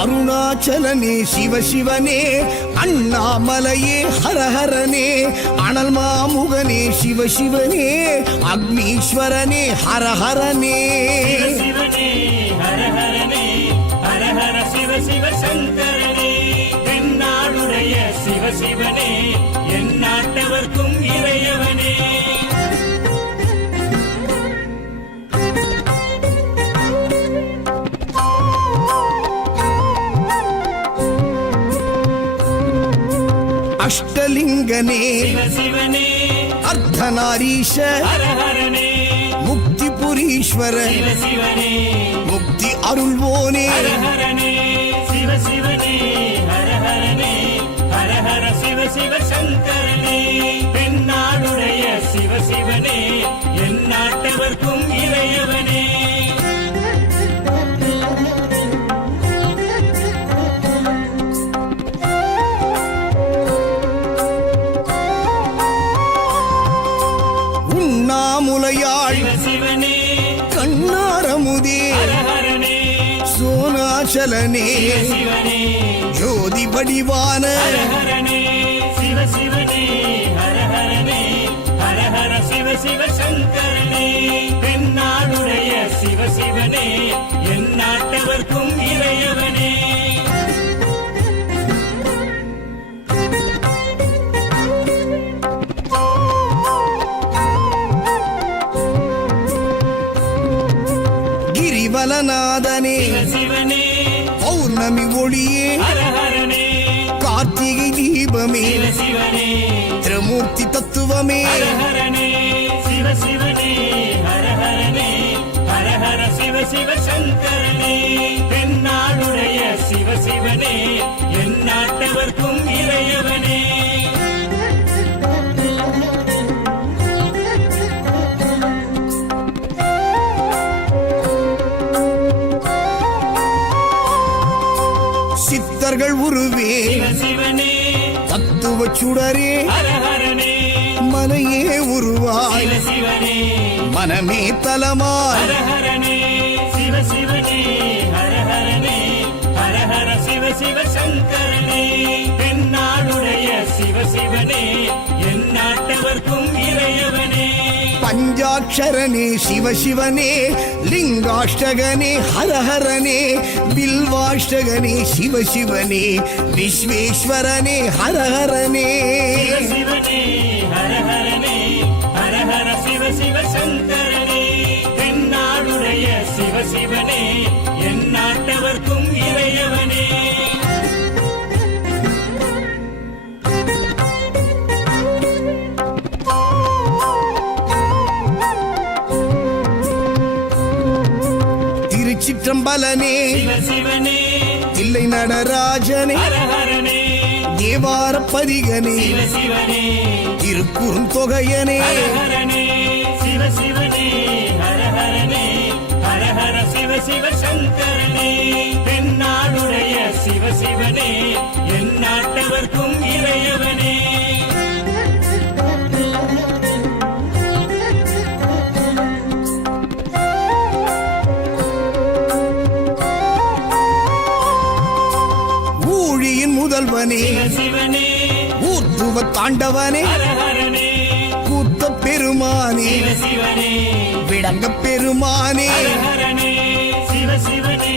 அருணாச்சலனே சிவசிவனே, அண்ணாமலையே ஹரஹரனே, அனல் மாமுகனே சிவசிவனே, அக்னீஸ்வரனே ஹரஹரனே. சிவசிவனே ஹரஹரனே, ஹரஹர சிவ சிவ சங்கரனே, தென்னாடுடைய சிவசிவனே, என் நாட்டவர்க்கும் இறையவனே. அஷ்டலிங்கனே சிவசிவனே, அர்த்தநாரீஷ ஹரஹரனே, முக்திபுரீஸ்வர சிவசிவனே, முக்தி அருள்வோனே. ஹரஹரனே சிவசிவனே, ஹரஹரனே, ஹரஹர சிவ சிவ சங்கரனே, தென்னாடுடைய சிவசிவனே, என் நாட்டவர்க்கும் இறையவனே. உண்ணாமுலையாள் சிவசிவனே, கண்ணாரமுதே ஹரஹரனே, சோனாச்சலனே சிவசிவனே, ஜோதி வடிவான ஹரஹரனே சிவசிவனே, ஹரஹரனே, ஹரஹர சிவ சிவ சங்கரனே, தென்னாடுடைய சிவசிவனே, என் நாட்டவர்க்கும் இறையவனே. கிரிவலநாதனே சிவசிவனே, பௌர்ணமி ஒளியே ஹரஹரனே, கார்த்திகை தீபமே சிவசிவனே, திரமூர்த்தி தத்துவமே. ஹரஹரனே சிவசிவனே, ஹரஹரனே, ஹரஹர சிவ சிவ சங்கரனே, தென்னாடுடைய சிவசிவனே, என் நாட்டவர்க்கும் இறையவனே. சித்தர்கள் உருவே சிவசிவனே, தத்துவ சுடரே ஹரஹரனே, மலையே உருவாய் சிவசிவனே, மனமே தலமாய். ஹரஹரனே சிவசிவனே, ஹரஹரனே, ஹரஹர சிவ சிவ சங்கரனே, தென்னாடுடைய சிவசிவனே, என் நாட்டவர்க்கும் இறையவனே. பஞ்சாட்சரனே சிவசிவனே, லிங்காஷ்டகனே ஹரஹரனே, பில்வாஷ்டகனே சிவசிவனே, விஸ்வேஸ்வரனே ஹரஹரனே. சிவசிவனே, ஹரஹரனே, ஹரஹர சிவ சிவ சங்கரனே, தென்னாடுடைய சிவசிவனே, என் நாட்டவர்க்கும் இறையவனே. திருச்சிற்றம்பலனே சிவசிவனே, தில்லை நடராஜனே, ஹரஹரனே, தேவார பதிகனே, சிவசிவனே, திருக்குறுந்தொகையனே. ஹரஹரனே சிவசிவனே, ஹரஹரனே, ஹரஹர சிவ சிவ சங்கரனே, தென்னாடுடைய சிவசிவனே, என் நாட்டவர்க்கும் இறையவனே. ஊழியின் முதல்வனே சிவசிவனே, ஊர்த்துவ தாண்டவனே, ஹரஹரனே, கூத்த பெருமானே சிவசிவனே, விளங்க பெருமானே. ஹரஹரனே சிவசிவனே,